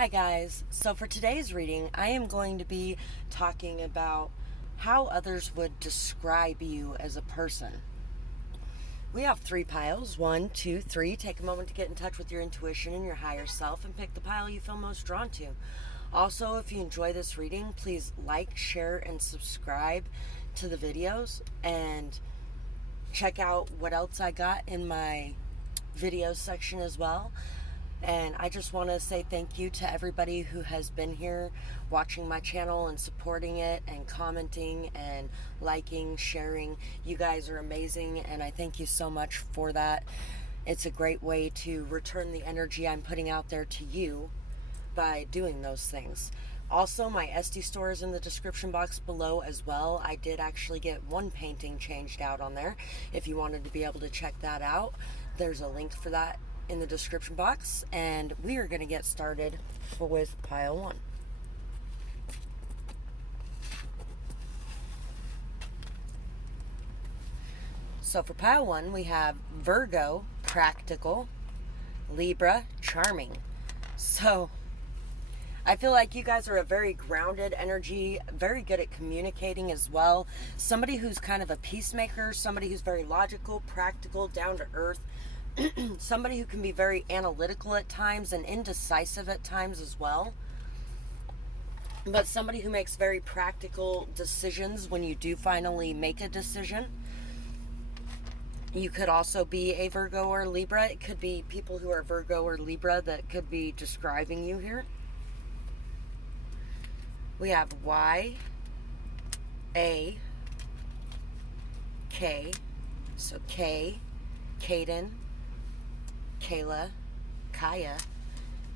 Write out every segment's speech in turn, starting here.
Hi guys, so for today's reading, I am going to be talking about how others would describe you as a person. We have 3 piles, 1, 2, 3. Take a moment to get in touch with your intuition and your higher self and pick the pile you feel most drawn to. Also, if you enjoy this reading, please like, share, and subscribe to the videos and check out what else I got in my video section as well. And I just want to say thank you to everybody who has been here watching my channel and supporting it and commenting and liking, sharing. You guys are amazing, and I thank you so much for that. It's a great way to return the energy I'm putting out there to you by doing those things. Also, my esty store is in the description box below as well. I did actually get one painting changed out on there. If you wanted to be able to check that out, there's a link for that in the description box, and we are going to get started with pile 1. So for pile 1, we have Virgo, practical, Libra, charming. So I feel like you guys are a very grounded energy, very good at communicating as well. Somebody who's kind of a peacemaker, somebody who's very logical, practical, down to earth. Somebody who can be very analytical at times and indecisive at times as well. But somebody who makes very practical decisions when you do finally make a decision. You could also be a Virgo or Libra. It could be people who are Virgo or Libra that could be describing you here. We have Y, A, K. So K, Kaden, Kayla, Kaya,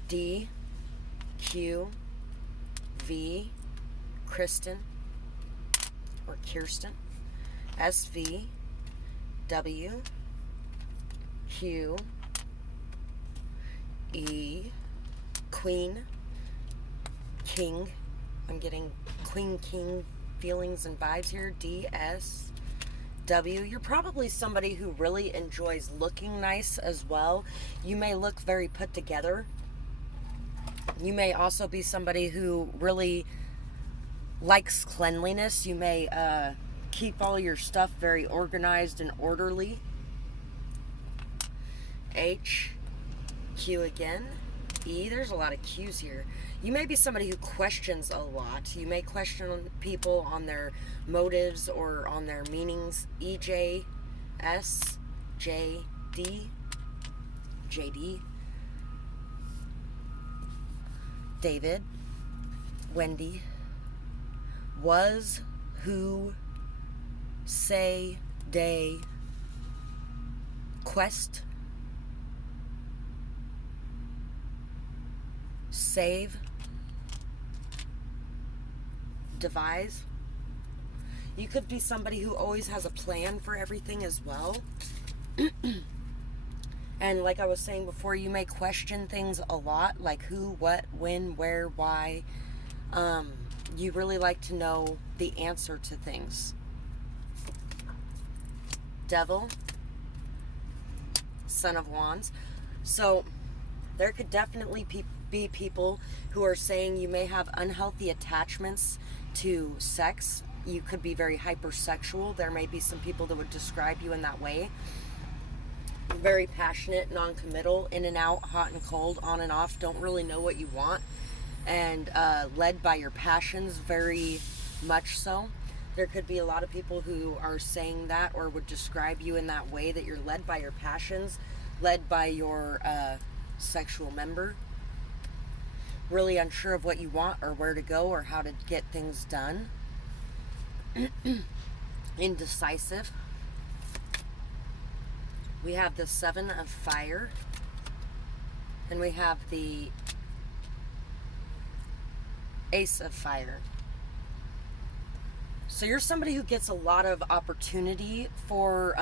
D, Q, V, Kristen, or Kirsten, SV, W, Q, E, Queen, King. I'm getting Queen King feelings and vibes here. D, S, W. You're probably somebody who really enjoys looking nice as well. You may look very put together. You may also be somebody who really likes cleanliness. You may keep all your stuff very organized and orderly. H, Q again, E. There's a lot of Q's here. You may be somebody who questions a lot. You may question people on their motives or on their meanings. EJ, S, J, D, JD, David, Wendy, was, who, say, day, quest, save, devise. You could be somebody who always has a plan for everything as well. And like I was saying before, you may question things a lot, like who, what, when, where, why. You really like to know the answer to things. Devil, Son of Wands. So there could definitely be people who are saying you may have unhealthy attachments to sex. You could be very hypersexual. There may be some people that would describe you in that way. Very passionate, non-committal, in and out, hot and cold, on and off, don't really know what you want, and led by your passions, very much so. There could be a lot of people who are saying that or would describe you in that way, that you're led by your passions, led by your sexual member, really unsure of what you want or where to go or how to get things done. Indecisive. We have the 7 of Fire, and we have the Ace of Fire. So you're somebody who gets a lot of opportunity for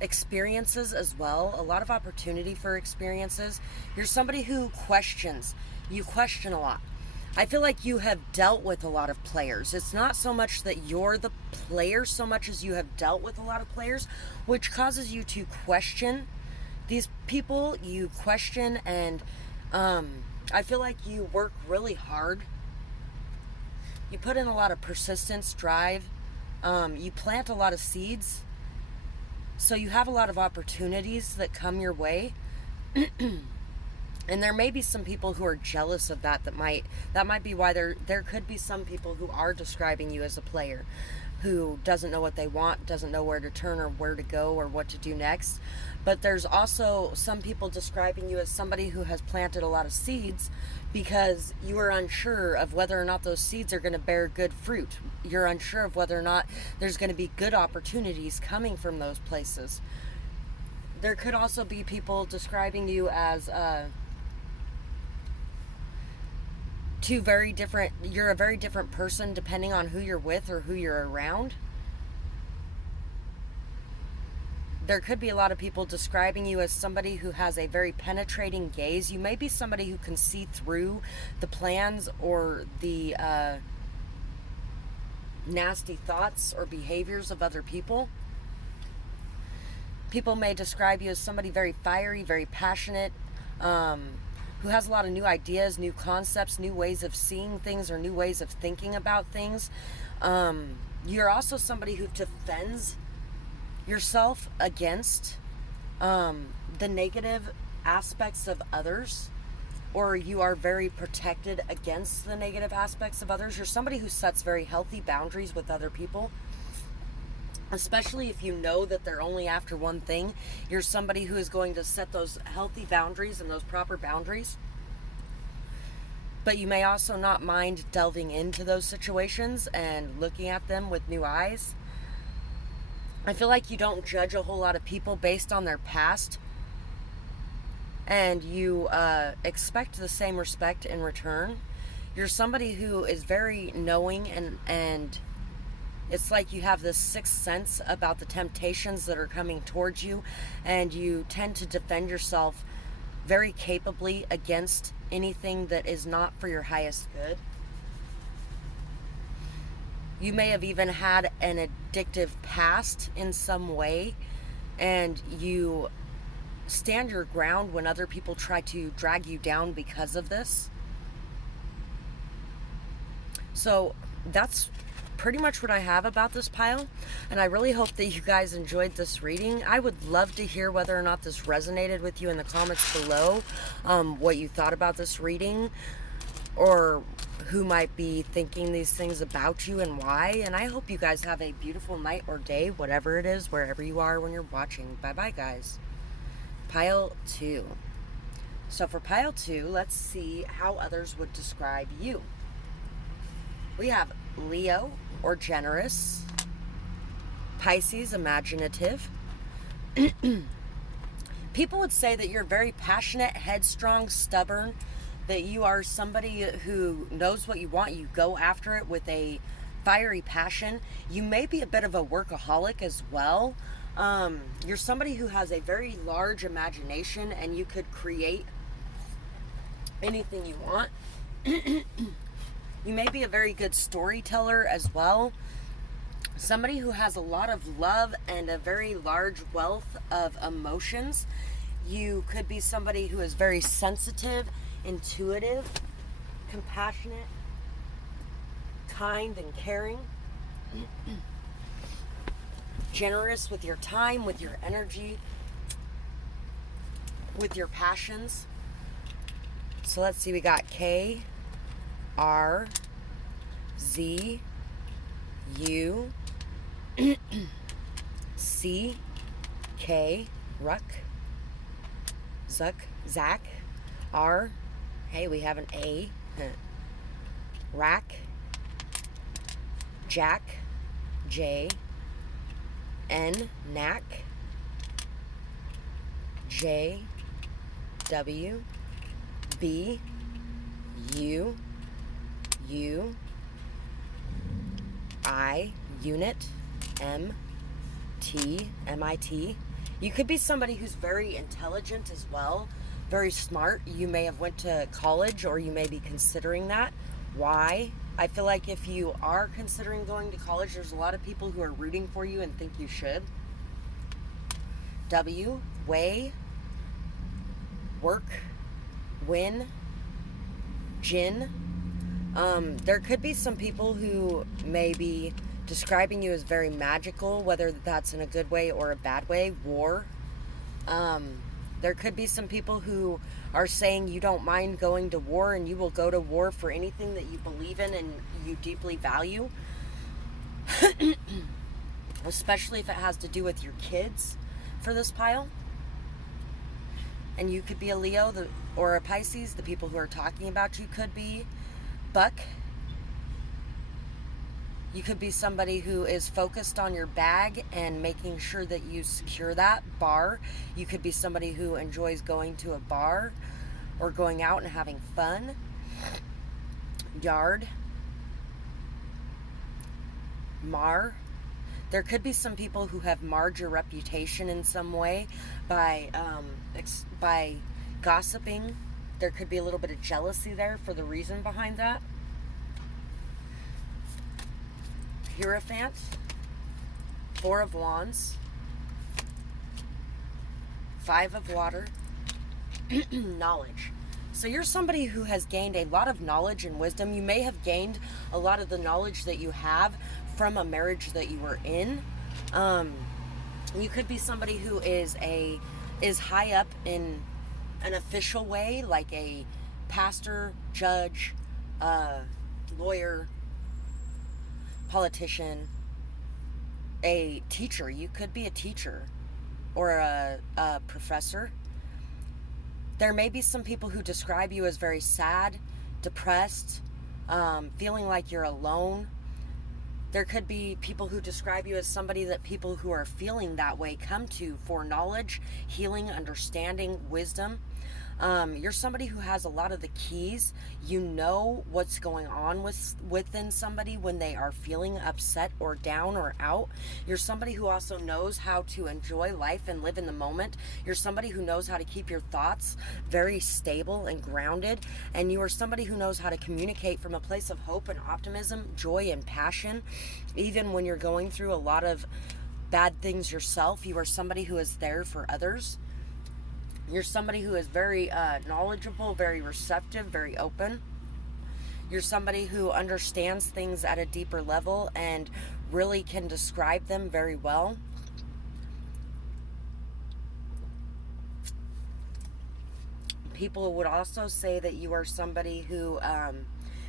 experiences as well. A lot of opportunity for experiences. You're somebody who questions. You question a lot. I feel like you have dealt with a lot of players. It's not so much that you're the player so much as you have dealt with a lot of players, which causes you to question these people. You question and I feel like you work really hard. You put in a lot of persistence, drive. You plant a lot of seeds. So you have a lot of opportunities that come your way. And there may be some people who are jealous of that. That might be why there could be some people who are describing you as a player who doesn't know what they want, doesn't know where to turn or where to go or what to do next. But there's also some people describing you as somebody who has planted a lot of seeds because you are unsure of whether or not those seeds are going to bear good fruit. You're unsure of whether or not there's going to be good opportunities coming from those places. There could also be people describing you as you're a very different person depending on who you're with or who you're around. There could be a lot of people describing you as somebody who has a very penetrating gaze. You may be somebody who can see through the plans or the nasty thoughts or behaviors of other people. People may describe you as somebody very fiery, very passionate, who has a lot of new ideas, new concepts, new ways of seeing things or new ways of thinking about things. You're also somebody who defends yourself against the negative aspects of others, or you are very protected against the negative aspects of others. You're somebody who sets very healthy boundaries with other people, especially if you know that they're only after one thing. You're somebody who is going to set those healthy boundaries and those proper boundaries. But you may also not mind delving into those situations and looking at them with new eyes. I feel like you don't judge a whole lot of people based on their past, and you expect the same respect in return. You're somebody who is very knowing, and it's like you have this sixth sense about the temptations that are coming towards you, and you tend to defend yourself very capably against anything that is not for your highest good. You may have even had an addictive past in some way, and you stand your ground when other people try to drag you down because of this. So that's pretty much what I have about this pile, and I really hope that you guys enjoyed this reading. I would love to hear whether or not this resonated with you in the comments below, what you thought about this reading, or who might be thinking these things about you and why. And I hope you guys have a beautiful night or day, whatever it is, wherever you are when you're watching. Bye bye, guys. Pile 2. So for pile 2, let's see how others would describe you. We have Leo, or generous. Pisces, imaginative. People would say that you're very passionate, headstrong, stubborn, that you are somebody who knows what you want. You go after it with a fiery passion. You may be a bit of a workaholic as well. You're somebody who has a very large imagination, and you could create anything you want. You may be a very good storyteller as well. Somebody who has a lot of love and a very large wealth of emotions. You could be somebody who is very sensitive, intuitive, compassionate, kind, and caring. Generous with your time, with your energy, with your passions. So let's see, we got K, R, Z, U, C, K, Ruck, Zuck, Zach, R, hey, we have an A, Rack, Jack, J, N, Knack, J, W, B, U, I, unit, M, T, MIT. You could be somebody who's very intelligent as well, very smart. You may have went to college, or you may be considering that. Why? I feel like if you are considering going to college, there's a lot of people who are rooting for you and think you should. W, way, work, Win, Jin. There could be some people who may be describing you as very magical, whether that's in a good way or a bad way. War. There could be some people who are saying you don't mind going to war and you will go to war for anything that you believe in and you deeply value. Especially if it has to do with your kids for this pile. And you could be a Leo or a Pisces. The people who are talking about you could be Buck. You could be somebody who is focused on your bag and making sure that you secure that. Bar. You could be somebody who enjoys going to a bar or going out and having fun. Yard. Mar. There could be some people who have marred your reputation in some way by gossiping. There could be a little bit of jealousy there for the reason behind that. Hierophant, Four of Wands, Five of Water, knowledge. So you're somebody who has gained a lot of knowledge and wisdom. You may have gained a lot of the knowledge that you have from a marriage that you were in. You could be somebody who is high up in an official way, like a pastor, judge, lawyer, politician, a teacher. You could be a teacher or a professor. There may be some people who describe you as very sad, depressed, feeling like you're alone. There could be people who describe you as somebody that people who are feeling that way come to for knowledge, healing, understanding, wisdom. You're somebody who has a lot of the keys. You know what's going on within somebody when they are feeling upset or down or out. You're somebody who also knows how to enjoy life and live in the moment. You're somebody who knows how to keep your thoughts very stable and grounded. And you are somebody who knows how to communicate from a place of hope and optimism, joy and passion. Even when you're going through a lot of bad things yourself, you are somebody who is there for others. You're somebody who is very knowledgeable, very receptive, very open. You're somebody who understands things at a deeper level and really can describe them very well. People would also say that you are somebody who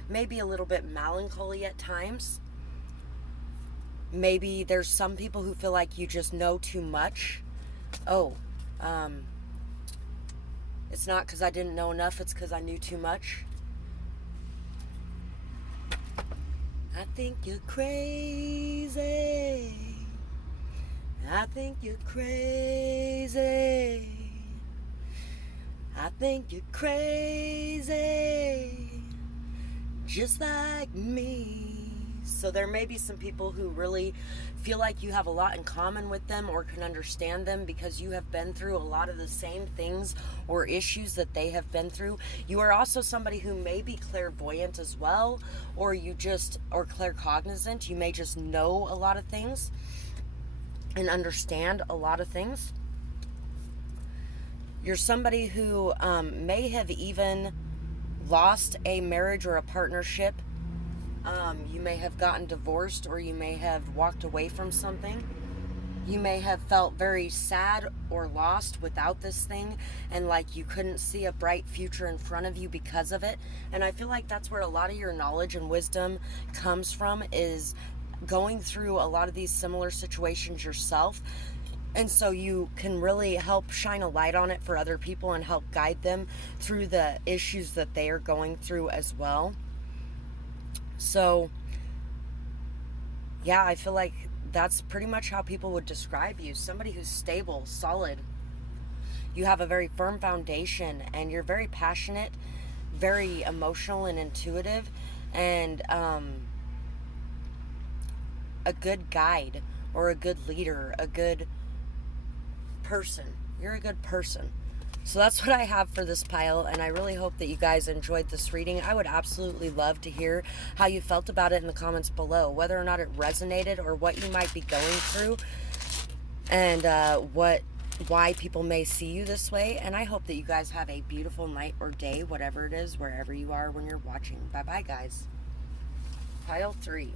may be a little bit melancholy at times. Maybe there's some people who feel like you just know too much. It's not because I didn't know enough, it's because I knew too much. I think you're crazy. I think you're crazy. I think you're crazy. Just like me. So there may be some people who really feel like you have a lot in common with them or can understand them because you have been through a lot of the same things or issues that they have been through. You are also somebody who may be clairvoyant as well, or claircognizant. You may just know a lot of things and understand a lot of things. You're somebody who may have even lost a marriage or a partnership. You may have gotten divorced, or you may have walked away from something. You may have felt very sad or lost without this thing, and like you couldn't see a bright future in front of you because of it. And I feel like that's where a lot of your knowledge and wisdom comes from, is going through a lot of these similar situations yourself. And so you can really help shine a light on it for other people and help guide them through the issues that they are going through as well. So, yeah, I feel like that's pretty much how people would describe you. Somebody who's stable, solid. You have a very firm foundation, and you're very passionate, very emotional and intuitive, and a good guide or a good leader, a good person. You're a good person. So that's what I have for this pile, and I really hope that you guys enjoyed this reading. I would absolutely love to hear how you felt about it in the comments below, whether or not it resonated or what you might be going through, and what why people may see you this way. And I hope that you guys have a beautiful night or day, whatever it is, wherever you are when you're watching. Bye-bye, guys. Pile 3.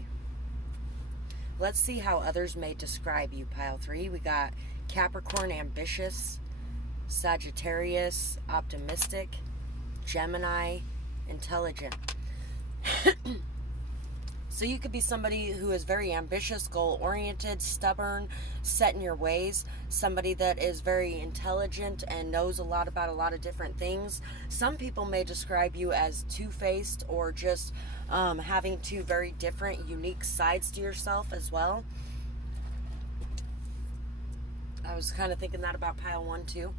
Let's see how others may describe you, Pile 3. We got Capricorn, ambitious, Sagittarius, optimistic, Gemini, intelligent. So you could be somebody who is very ambitious, goal-oriented, stubborn, set in your ways, somebody that is very intelligent and knows a lot about a lot of different things. Some people may describe you as two-faced or just having two very different, unique sides to yourself as well. I was kind of thinking that about Pile 1 too.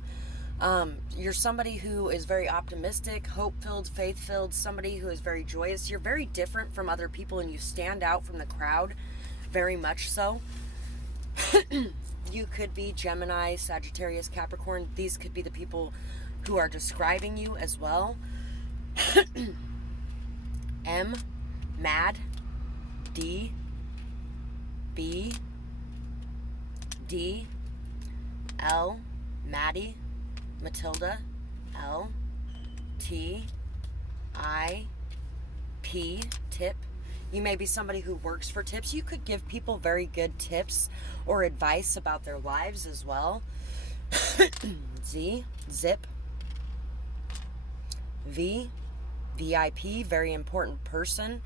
You're somebody who is very optimistic, hope-filled, faith-filled, somebody who is very joyous. You're very different from other people and you stand out from the crowd, very much so. You could be Gemini, Sagittarius, Capricorn. These could be the people who are describing you as well. M, mad, D, B, D, L, Maddie, Matilda, L, T, I, P, tip. You may be somebody who works for tips. You could give people very good tips or advice about their lives as well. Z, zip. V, VIP, very important person.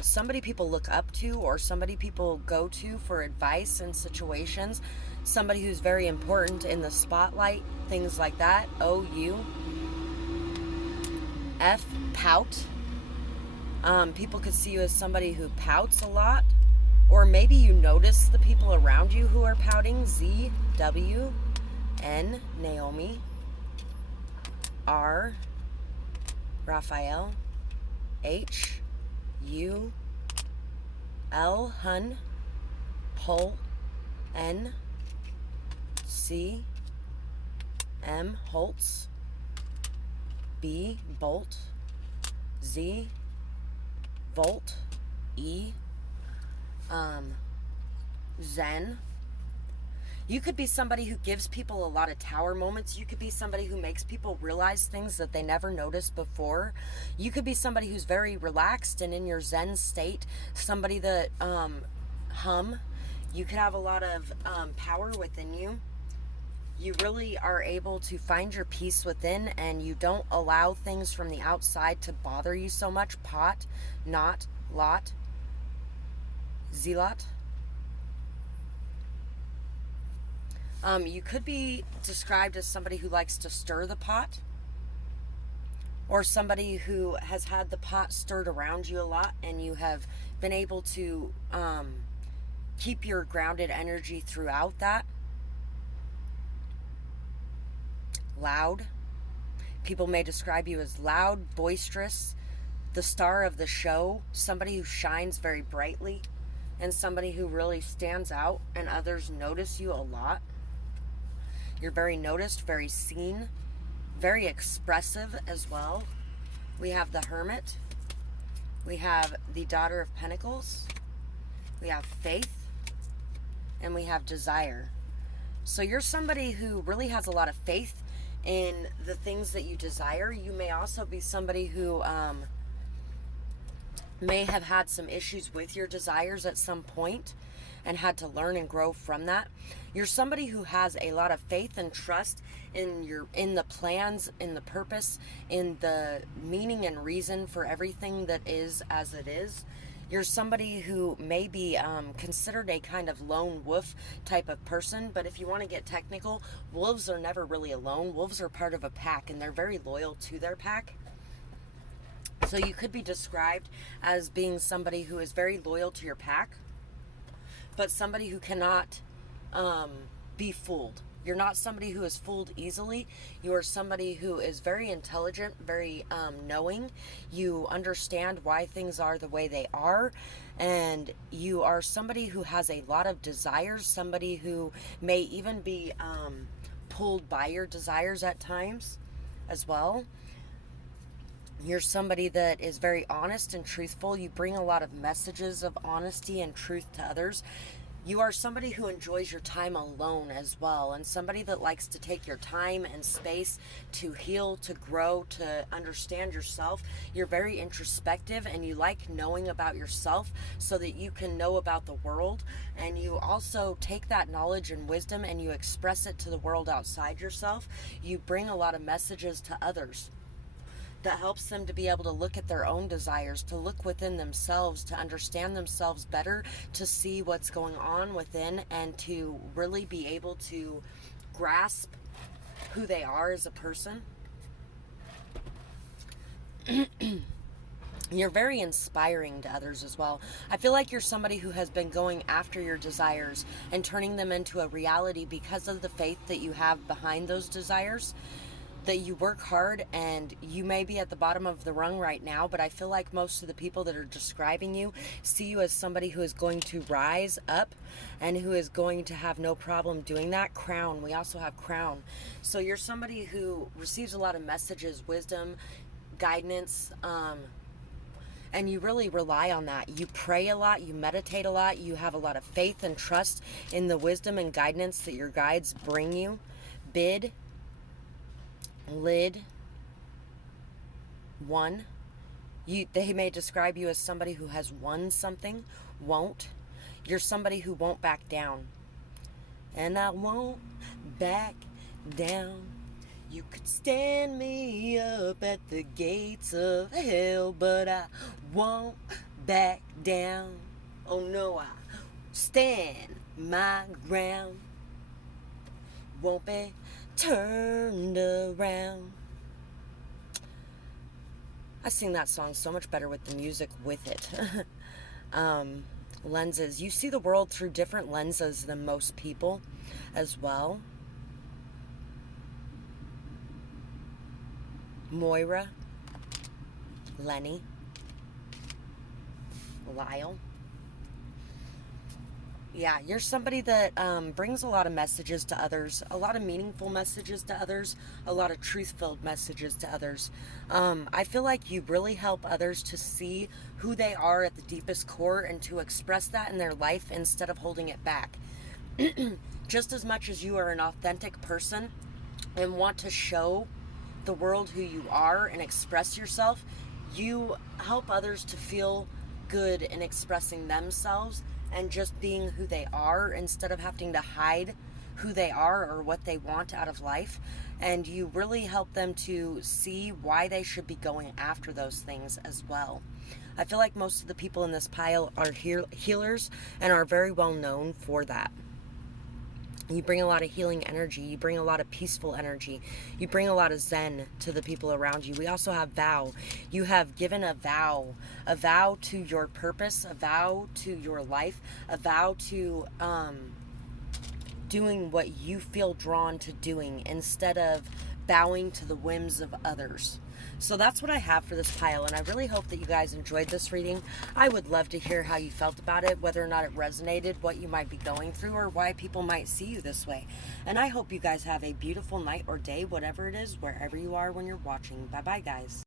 Somebody people look up to or somebody people go to for advice in situations. Somebody who's very important in the spotlight, things like that. O-U. F, pout. People could see you as somebody who pouts a lot. Or maybe you notice the people around you who are pouting. Z, W. N, Naomi. R, Raphael. H, U. L, Hun. Pol. N, C, M, Holtz. B, Bolt. Z, Volt. E, Zen. You could be somebody who gives people a lot of tower moments. You could be somebody who makes people realize things that they never noticed before. You could be somebody who's very relaxed and in your Zen state. Somebody that hum. You could have a lot of power within you. You really are able to find your peace within, and you don't allow things from the outside to bother you so much. Pot, not, lot, zealot. You could be described as somebody who likes to stir the pot, or somebody who has had the pot stirred around you a lot, and you have been able to keep your grounded energy throughout that. Loud. People may describe you as loud, boisterous, the star of the show, somebody who shines very brightly, and somebody who really stands out and others notice you a lot. You're very noticed, very seen, very expressive as well. We have the Hermit. We have the Daughter of Pentacles. We have Faith. And we have Desire. So you're somebody who really has a lot of faith in the things that you desire. You may also be somebody who may have had some issues with your desires at some point and had to learn and grow from that. You're somebody who has a lot of faith and trust in the plans, in the purpose, in the meaning and reason for everything that is as it is. You're somebody who may be considered a kind of lone wolf type of person, but if you want to get technical, wolves are never really alone. Wolves are part of a pack, and they're very loyal to their pack. So you could be described as being somebody who is very loyal to your pack, but somebody who cannot be fooled. You're not somebody who is fooled easily. You are somebody who is very intelligent, very knowing. You understand why things are the way they are. And you are somebody who has a lot of desires, somebody who may even be pulled by your desires at times as well. You're somebody that is very honest and truthful. You bring a lot of messages of honesty and truth to others. You are somebody who enjoys your time alone as well, and somebody that likes to take your time and space to heal, to grow, to understand yourself. You're very introspective, and you like knowing about yourself so that you can know about the world. And you also take that knowledge and wisdom and you express it to the world outside yourself. You bring a lot of messages to others that helps them to be able to look at their own desires, to look within themselves, to understand themselves better, to see what's going on within, and to really be able to grasp who they are as a person. You're very inspiring to others as well. I feel like you're somebody who has been going after your desires and turning them into a reality because of the faith that you have behind those desires. That you work hard, and you may be at the bottom of the rung right now, but I feel like most of the people that are describing you see you as somebody who is going to rise up and who is going to have no problem doing that. Crown, we also have crown. So you're somebody who receives a lot of messages, wisdom, guidance, and you really rely on that. You pray a lot, you meditate a lot, you have a lot of faith and trust in the wisdom and guidance that your guides bring you. Bid, lid, one. They may describe you as somebody who has won something. Won't. You're somebody who won't back down. And I won't back down. You could stand me up at the gates of hell, but I won't back down. Oh no, I stand my ground. Won't be turned around. I sing that song so much better with the music with it. Lenses. You see the world through different lenses than most people as well. Moira, Lenny, Lyle. Yeah, you're somebody that brings a lot of messages to others, a lot of meaningful messages to others, a lot of truth-filled messages to others. I feel like you really help others to see who they are at the deepest core and to express that in their life instead of holding it back. Just as much as you are an authentic person and want to show the world who you are and express yourself, you help others to feel good in expressing themselves and just being who they are instead of having to hide who they are or what they want out of life. And you really help them to see why they should be going after those things as well. I feel like most of the people in this pile are healers and are very well known for that. You bring a lot of healing energy. You bring a lot of peaceful energy. You bring a lot of zen to the people around you. We also have vow. You have given a vow to your purpose, a vow to your life, a vow to doing what you feel drawn to doing instead of bowing to the whims of others. So that's what I have for this pile, and I really hope that you guys enjoyed this reading. I would love to hear how you felt about it, whether or not it resonated, what you might be going through, or why people might see you this way. And I hope you guys have a beautiful night or day, whatever it is, wherever you are when you're watching. Bye-bye, guys.